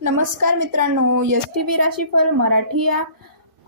नमस्कार मित्रांनो, STV राशीफल मराठी या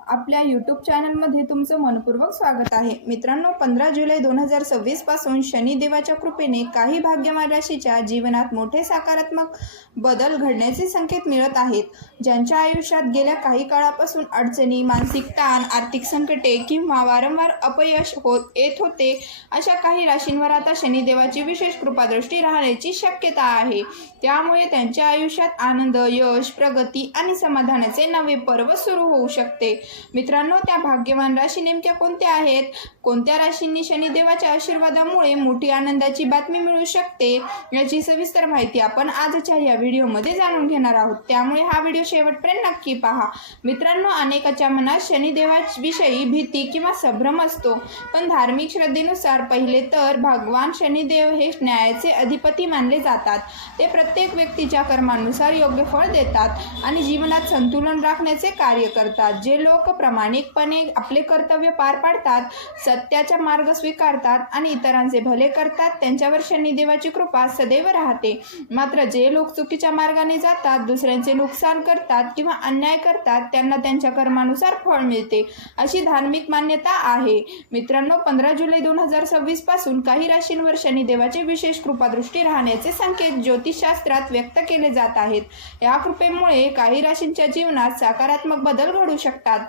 आपल्या यूट्यूब चॅनलमध्ये तुमचं मनपूर्वक स्वागत आहे. मित्रांनो, 15 जुलै 2026 पासून शनिदेवाच्या कृपेने काही भाग्यवान राशीच्या जीवनात मोठे सकारात्मक बदल घडण्याचे संकेत मिळत आहेत. ज्यांच्या आयुष्यात गेल्या काही काळापासून अडचणी, मानसिक ताण, आर्थिक संकटे किंवा वारंवार अपयश येत होते, अशा काही राशींवर आता शनिदेवाची विशेष कृपादृष्टी राहण्याची शक्यता आहे. त्यामुळे त्यांच्या आयुष्यात आनंद, यश, प्रगती आणि समाधानाचे नवे पर्व सुरू होऊ शकते. मित्रांनो, त्या भाग्यवान राशी नेमक्या कोणत्या आहेत? कोणत्या राशींनी शनिदेवाच्या आशीर्वादामुळे मोठी आनंदाची बातमी मिळू शकते, याची सविस्तर माहिती आपण आजच्या या व्हिडिओमध्ये जाणून घेणार आहोत. त्यामुळे हा व्हिडिओ शेवटपर्यंत नक्की पहा. मित्रांनो, अनेकाच्या मनात शनिदेवाविषयी भीती किंवा संभ्रम असतो, पण धार्मिक श्रद्धेनुसार पहिले तर भगवान शनिदेव हे न्यायाचे अधिपती मानले जातात. ते प्रत्येक व्यक्तीच्या कर्मानुसार योग्य फळ देतात आणि जीवनात संतुलन राखण्याचे कार्य करतात. जे लोक प्रामाणिकपणे आपले कर्तव्य पार पाडतात, सत्याचा मार्ग स्वीकारतात आणि इतरांचे भले करतात, त्यांच्यावर शनिदेवाची कृपा सदैव राहते. मात्र जे लोक चुकीच्या मार्गाने जातात, दुसऱ्यांचे नुकसान करतात किंवा अन्याय करतात, त्यांना त्यांच्या कर्मानुसार फळ मिळते, अशी धार्मिक मान्यता आहे. मित्रांनो, 15 जुलै 2026 पासून काही राशींवर शनिदेवाचे विशेष कृपादृष्टी राहण्याचे संकेत ज्योतिषशास्त्रात व्यक्त केले जात आहेत. या कृपेमुळे काही राशींच्या जीवनात सकारात्मक बदल घडू शकतात.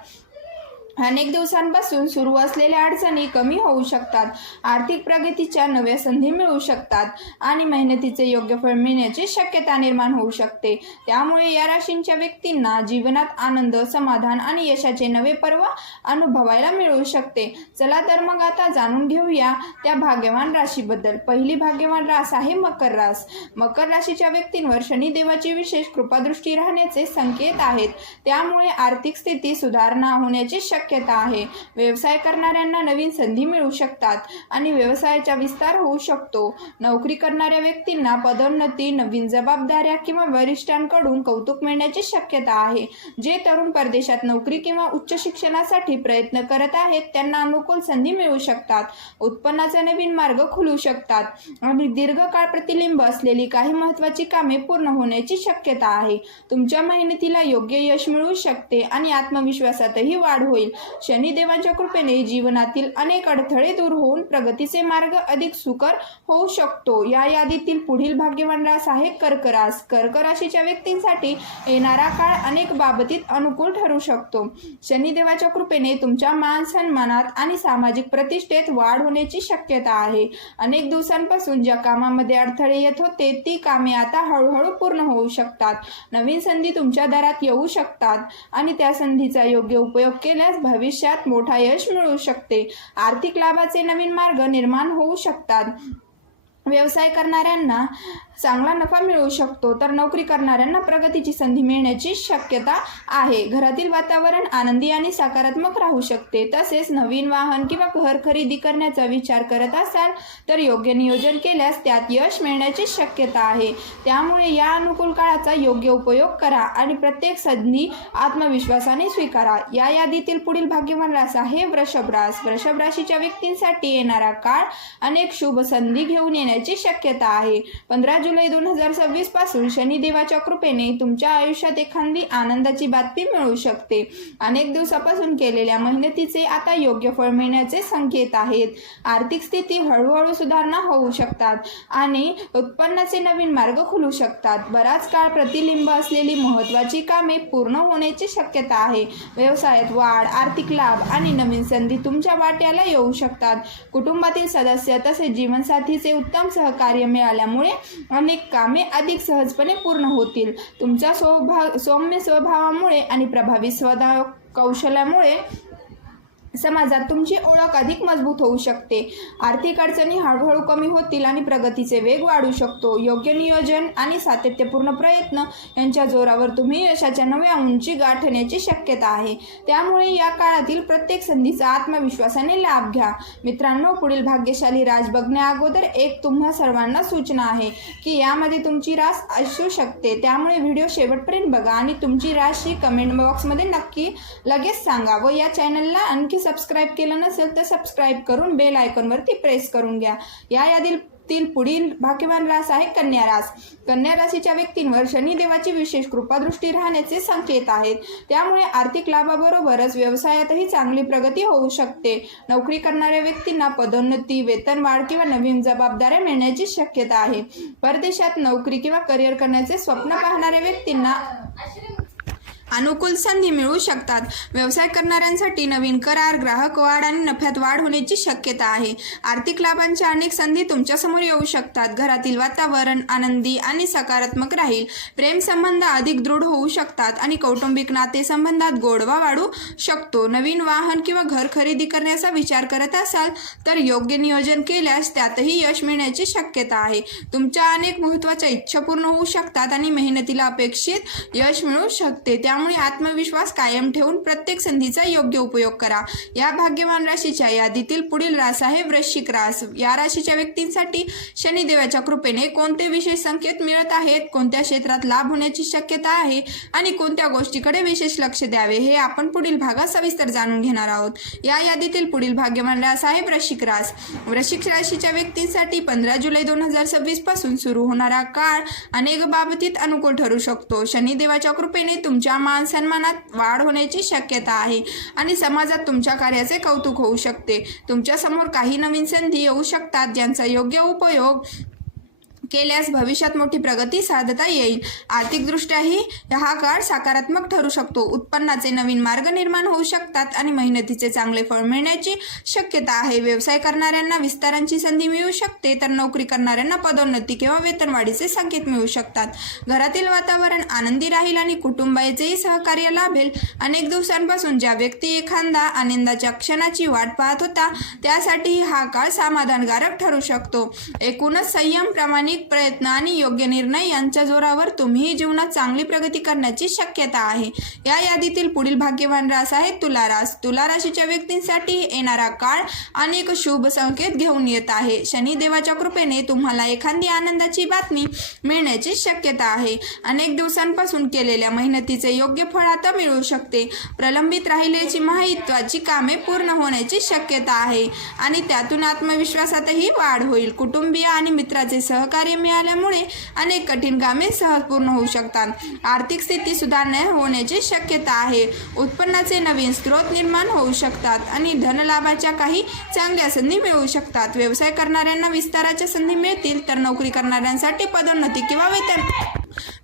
अनेक दिवसांपासून सुरू असलेल्या अडचणी कमी होऊ शकतात. आर्थिक प्रगतीच्या नव्या संधी मिळू शकतात आणि मेहनतीचे योग्य फळ मिळण्याची शक्यता निर्माण होऊ शकते. त्यामुळे या राशींच्या व्यक्तींना जीवनात आनंद, समाधान आणि यशाचे नवे पर्व अनुभवायला मिळू शकते. चला तर मग आता जाणून घेऊया त्या भाग्यवान राशीबद्दल. पहिली भाग्यवान रास आहे मकर रास. मकर राशीच्या व्यक्तींवर शनिदेवाची विशेष कृपादृष्टी राहण्याचे संकेत आहेत. त्यामुळे आर्थिक स्थिती सुधारणा होण्याची शक्यता आहे. व्यवसाय करणाऱ्यांना नवीन संधी मिळू शकतात आणि व्यवसायाचा विस्तार होऊ शकतो. नोकरी करणाऱ्या व्यक्तींना पदोन्नती, नवीन जबाबदाऱ्या किंवा वरिष्ठांकडून कौतुक मिळण्याची शक्यता आहे. जे तरुण परदेशात नोकरी किंवा उच्च शिक्षणासाठी प्रयत्न करत आहेत, त्यांना अनुकूल संधी मिळू शकतात. उत्पन्नाचे नवीन मार्ग खुलू शकतात आणि दीर्घकाळ प्रतिबिंब असलेली काही महत्त्वाची कामे पूर्ण होण्याची शक्यता आहे. तुमच्या मेहनतीला योग्य यश मिळू शकते आणि आत्मविश्वासातही वाढ होईल. शनिदेवाच्या कृपेने जीवनातील अनेक अडथळे दूर होऊन प्रगतीचे मार्ग अधिक सुकर होऊ शकतो. या यादीतील पुढील भाग्यवान रास आहे कर्क रास. कर्क राशीच्या व्यक्तींसाठी येणारा काळ अनेक बाबतीत अनुकूल ठरू शकतो. शनिदेवाच्या कृपेने तुमच्या मान सन्मानात आणि सामाजिक प्रतिष्ठेत वाढ होण्याची शक्यता आहे. अनेक दिवसांपासून ज्या कामामध्ये अडथळे येत होते, ती कामे आता हळूहळू पूर्ण होऊ शकतात. नवीन संधी तुमच्या दारात येऊ शकतात आणि त्या संधीचा योग्य उपयोग केल्यास भविष्यात मोठा यश मिळू शकते. आर्थिक लाभाचे नवीन मार्ग निर्माण होऊ शकतात. व्यवसाय करणाऱ्यांना चांगला नफा मिळू शकतो, तर नोकरी करणाऱ्यांना प्रगतीची संधी मिळण्याची शक्यता आहे. घरातील वातावरण आनंदी आणि सकारात्मक राहू शकते. तसेच नवीन वाहन किंवा घर खरेदी करण्याचा विचार करत असाल तर योग्य नियोजन केल्यास त्यात यश मिळण्याची शक्यता आहे. त्यामुळे या अनुकूल काळाचा योग्य उपयोग करा आणि प्रत्येक संधी आत्मविश्वासाने स्वीकारा. या यादीतील पुढील भाग्यवान रास आहे वृषभ रास. वृषभ राशीच्या व्यक्तींसाठी येणारा काळ अनेक शुभ संधी घेऊन येण्याची शक्यता आहे. 15 जुलै 2026 पासून शनिदेवाच्या कृपेने तुमच्या आयुष्यात एखादी आनंदाची बातमी मिळू शकते. अनेक दिवसापासून केलेल्या मेहनतीचे आता योग्य फळ मिळण्याचे संकेत आहेत. आर्थिक स्थिती हळूहळू सुधारणा होऊ शकतात आणि उत्पन्नाचे नवीन मार्ग खुलू शकतात. बराच काळ प्रतिबिंब असलेली महत्त्वाची कामे पूर्ण होण्याची शक्यता आहे. व्यवसायात वाढ, आर्थिक लाभ आणि नवीन संधी तुमच्या वाट्याला येऊ शकतात. कुटुंबातील सदस्य तसेच जीवनसाथीचे उत्तम सहकार्य मिळाल्यामुळे अनेक कामे अधिक सहजपणे पूर्ण होतील. तुमच्या सौम्य स्वभावामुळे आणि प्रभावी स्वभाव कौशल्यामुळे समाजात तुमची ओळख अधिक मजबूत होऊ शकते. आर्थिक अडचणी हळूहळू कमी होतील आणि प्रगतीचे वेग वाढू शकतो. योग्य नियोजन आणि सातत्यपूर्ण प्रयत्न यांच्या जोरावर तुम्ही यशाच्या नव्या उंची गाठण्याची शक्यता आहे. त्यामुळे या काळातील प्रत्येक संधीचा आत्मविश्वासाने लाभ घ्या. मित्रांनो, पुढील भाग्यशाली रास बघण्या अगोदर एक तुम्हा सर्वांना सूचना आहे की यामध्ये तुमची रास असू शकते. त्यामुळे व्हिडिओ शेवटपर्यंत बघा आणि तुमची राशी कमेंट बॉक्समध्ये नक्की लगेच सांगा. व या चॅनलला आणखी सबस्क्राईब केलं नसेल तर सबस्क्राईब करून बेल आयकॉनवरती प्रेस करून घ्या. या यादीतील यादीतील पुढील भाग्यवान रास आहे कन्या रास. कन्या राशीच्या व्यक्तींवर शनिदेवाची विशेष कृपादृष्टी राहण्याचे संकेत आहेत. त्यामुळे आर्थिक लाभाबरोबरच व्यवसायातही चांगली प्रगती होऊ शकते. नोकरी करणाऱ्या व्यक्तींना पदोन्नती, वेतनवाढ किंवा नवीन जबाबदाऱ्या मिळण्याची शक्यता आहे. परदेशात नोकरी किंवा करिअर करण्याचे स्वप्न पाहणाऱ्या व्यक्तींना अनुकूल संधी मिळू शकतात. व्यवसाय करणाऱ्यांसाठी नवीन करार, ग्राहक वाढ आणि नफ्यात वाढ होण्याची शक्यता आहे. आर्थिक लाभांच्या अनेक संधी तुमच्यासमोर येऊ शकतात. घरातील वातावरण आनंदी आणि सकारात्मक राहील. प्रेम संबंध अधिक दृढ होऊ शकतात आणि कौटुंबिक नातेसंबंधात गोडवा वाढू शकतो. नवीन वाहन किंवा घर खरेदी करण्याचा विचार करत असाल तर योग्य नियोजन केल्यास त्यातही यश मिळण्याची शक्यता आहे. तुमच्या अनेक महत्त्वाच्या इच्छा पूर्ण होऊ शकतात आणि मेहनतीला अपेक्षित यश मिळू शकते. त्यामुळे आत्मविश्वास कायम ठेवून प्रत्येक संधीचा योग्य उपयोग करा. या भाग्यवान राशीच्या यादीतील पुढील रास आहे वृश्चिक रास. या राशीच्या व्यक्तींसाठी शनिदेवाच्या कृपेने कोणते विशेष संकेत मिळत आहेत, कोणत्या क्षेत्रात लाभ होण्याची शक्यता आहे आणि कोणत्या गोष्टीकडे विशेष लक्ष द्यावे हे आपण पुढील भागात सविस्तर जाणून घेणार आहोत. या यादीतील पुढील भाग्यवान रास आहे वृश्चिक रास. वृश्चिक राशीच्या व्यक्तींसाठी 15 जुलै 2026 पासून सुरू होणारा काळ अनेक बाबतीत अनुकूल ठरू शकतो. शनिदेवाच्या कृपेने तुमच्या मान सन्मानात वाढ होण्याची शक्यता आहे आणि समाजात तुमच्या कार्याचे कौतुक होऊ शकते. तुमच्या समोर काही नवीन संधी येऊ शकतात ज्यांचा योग्य उपयोग केल्यास भविष्यात मोठी प्रगती साधता येईल. आर्थिकदृष्ट्याही हा काळ सकारात्मक ठरू शकतो. उत्पन्नाचे नवीन मार्ग निर्माण होऊ शकतात आणि मेहनतीचे चांगले फळ मिळण्याची शक्यता आहे. व्यवसाय करणाऱ्यांना विस्तारांची संधी मिळू शकते तर नोकरी करणाऱ्यांना पदोन्नती किंवा वेतनवाढीचे संकेत मिळू शकतात. घरातील वातावरण आनंदी राहील आणि कुटुंबाचेही सहकार्य लाभेल. अनेक दिवसांपासून ज्या व्यक्ती एखादा आनंदाच्या क्षणाची वाट पाहत होता त्यासाठी हा काळ समाधानकारक ठरू शकतो. एकूणच संयम, प्रामाणिक प्रयत्न आणि योग्य निर्णय यांच्या जोरावर तुम्ही जीवनात चांगली प्रगती करण्याची शक्यता आहे. या यादीतील पुढील भाग्यवान रास आहे तुला रास. तुला राशीच्या व्यक्तींसाठी येणारा काळ अनेक शुभ संकेत घेऊन येत आहे. शनिदेवाच्या कृपेने तुम्हाला एखादी आनंदाची बातमी मिळण्याची शक्यता आहे. अनेक दिवसांपासून केलेल्या मेहनतीचे योग्य फळ आता मिळू शकते. प्रलंबित राहिलेली महत्त्वाची कामे पूर्ण होण्याची शक्यता आहे आणि त्यातून आत्मविश्वासातही वाढ होईल. कुटुंबीय आणि मित्राचे सहकार्य मिळाल्यामुळे अनेक कठीण कामे सहज पूर्ण होऊ शकतात. आर्थिक स्थिती सुधारणा होण्याची शक्यता आहे. उत्पन्नाचे नवीन स्रोत निर्माण होऊ शकतात आणि धनलाभाच्या काही चांगल्या संधी मिळू शकतात. व्यवसाय करणाऱ्यांना विस्ताराच्या संधी मिळतील तर नोकरी करणाऱ्यांसाठी पदोन्नती किंवा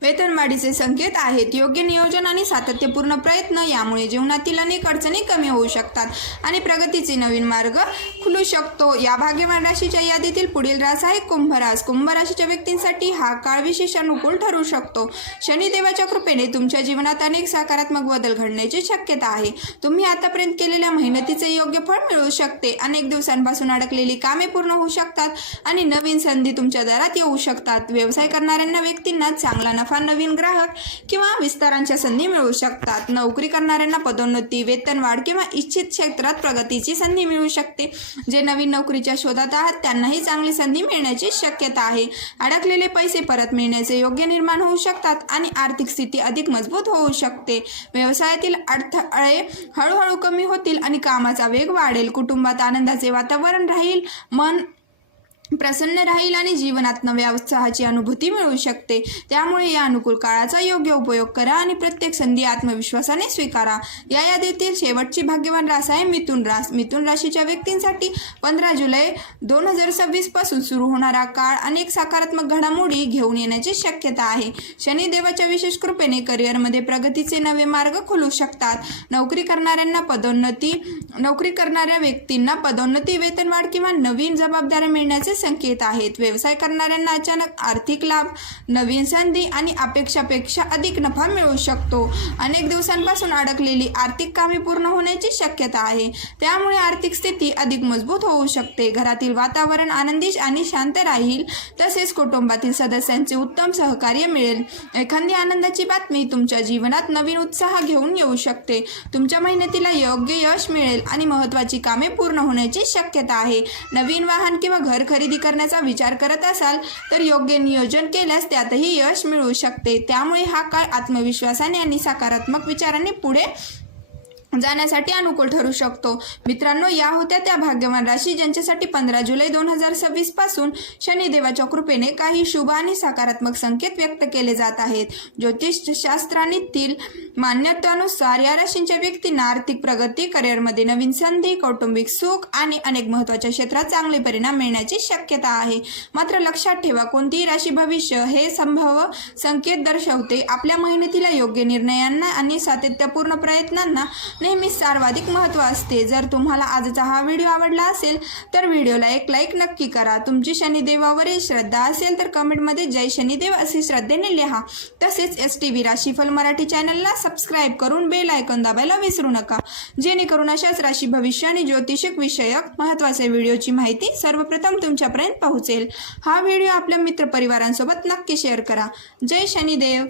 वेतनवाढीचे संकेत आहेत. योग्य नियोजन आणि सातत्यपूर्ण प्रयत्न यामुळे जीवनातील अनेक अडचणी कमी होऊ शकतात आणि प्रगतीचे नवीन मार्ग खुलू शकतो. या भाग्यवान राशीच्या यादीतील पुढील रास आहे कुंभ रास. कुंभ राशीच्या व्यक्तींसाठी हा काळ विशेष अनुकूल ठरू शकतो. शनिदेवाच्या कृपेने तुमच्या जीवनात अनेक सकारात्मक बदल घडण्याची शक्यता आहे. तुम्ही आतापर्यंत केलेल्या मेहनतीचे योग्य फळ मिळू शकते. अनेक दिवसांपासून अडकलेली कामे पूर्ण होऊ शकतात आणि नवीन संधी तुमच्या दारात येऊ शकतात. व्यवसाय करणाऱ्यांना व्यक्तींना चांगला नफा, नवीन ग्राहक किंवा विस्तारांच्या संधी मिळू शकतात. नोकरी करणाऱ्यांना पदोन्नती, वेतनवाढ किंवा इच्छित क्षेत्रात प्रगतीची संधी मिळू शकते. जे नवीन नोकरीच्या शोधात आहात त्यांनाही चांगली संधी मिळण्याची शक्यता आहे. अडकलेले पैसे परत मिळण्याचे योग्य निर्माण होऊ शकतात आणि आर्थिक स्थिती अधिक मजबूत होऊ शकते. व्यवसायातील अडथळे हळूहळू कमी होतील आणि कामाचा वेग वाढेल. कुटुंबात आनंदाचे वातावरण राहील, मन प्रसन्न राहील आणि जीवनात नव्या उत्साहाची अनुभूती मिळू शकते. त्यामुळे या अनुकूल काळाचा योग्य उपयोग करा आणि प्रत्येक संधी आत्मविश्वासाने स्वीकारा. या यादीतील शेवटची भाग्यवान रास आहे मिथुन रास. मिथुन राशीच्या व्यक्तींसाठी 15 जुलै 2026 पासून सुरू होणारा काळ अनेक सकारात्मक घडामोडी घेऊन येण्याची शक्यता आहे. शनिदेवाच्या विशेष कृपेने करिअरमध्ये प्रगतीचे नवे मार्ग खुलू शकतात. नोकरी करणाऱ्या व्यक्तींना पदोन्नती, वेतनवाढ किंवा नवीन जबाबदाऱ्या मिळण्याचे संकेत आहेत. व्यवसाय करणाऱ्यांना अचानक आर्थिक लाभ, नवीन संधी आणि अपेक्षापेक्षा अधिक नफा मिळू शकतो. अनेक दिवसांपासून अडकलेली आर्थिक कामे पूर्ण होण्याची शक्यता आहे. त्यामुळे आर्थिक स्थिती अधिक मजबूत होऊ शकते. घरातील वातावरण आनंदी आणि शांत राहील. तसेच कुटुंबातील सदस्यांचे उत्तम सहकार्य मिळेल. एखादी आनंदाची बातमी तुमच्या जीवनात नवीन उत्साह घेऊन येऊ शकते. तुमच्या मेहनतीला योग्य यश मिळेल आणि महत्त्वाची कामे पूर्ण होण्याची शक्यता आहे. नवीन वाहन किंवा घर खरेदी करण्याचा विचार करत असाल तर योग्य नियोजन केल्यास त्यातही यश मिळू शकते. त्यामुळे हा काळ आत्मविश्वासाने आणि सकारात्मक विचारांनी पुढे जाण्यासाठी अनुकूल ठरू शकतो। मित्रांनो, या होत्या त्या भाग्यवान राशी ज्यांच्यासाठी 15 जुलै 2026 पासून शनिदेवाच्या कृपेने काही शुभ आणि सकारात्मक संकेत व्यक्त केले जात आहेत। ज्योतिष शास्त्रातील मान्यतेनुसार या राशींच्या व्यक्तींना आर्थिक प्रगती, करिअरमध्ये नवीन संधी, कौटुंबिक सुख आणि अनेक महत्त्वाच्या क्षेत्रात चांगले परिणाम मिळण्याची शक्यता आहे। मात्र लक्षात ठेवा, कोणतीही राशी भविष्य हे संभाव्य संकेत दर्शवते। आपल्या मेहनतीला, योग्य निर्णयांना आणि सातत्यपूर्ण प्रयत्नांना नेहमी सर्वाधिक महत्त्व असते। जर तुम्हाला आजचा हा व्हिडिओ आवडला असेल तर व्हिडिओला एक लाईक नक्की करा। तुमची शनिदेवावरील श्रद्धा असेल तर कमेंटमध्ये जय शनिदेव असे श्रद्धेने लिहा। तसेच STV राशीफल मराठी चॅनलला सबस्क्राईब करून बेल आयकॉन दाबायला विसरू नका, जेणेकरून अशाच राशी भविष्य आणि ज्योतिषिक विषयक महत्त्वाच्या व्हिडिओची माहिती सर्वप्रथम तुमच्यापर्यंत पोहोचेल। हा व्हिडिओ आपल्या मित्रपरिवारांसोबत नक्की शेअर करा। जय शनिदेव।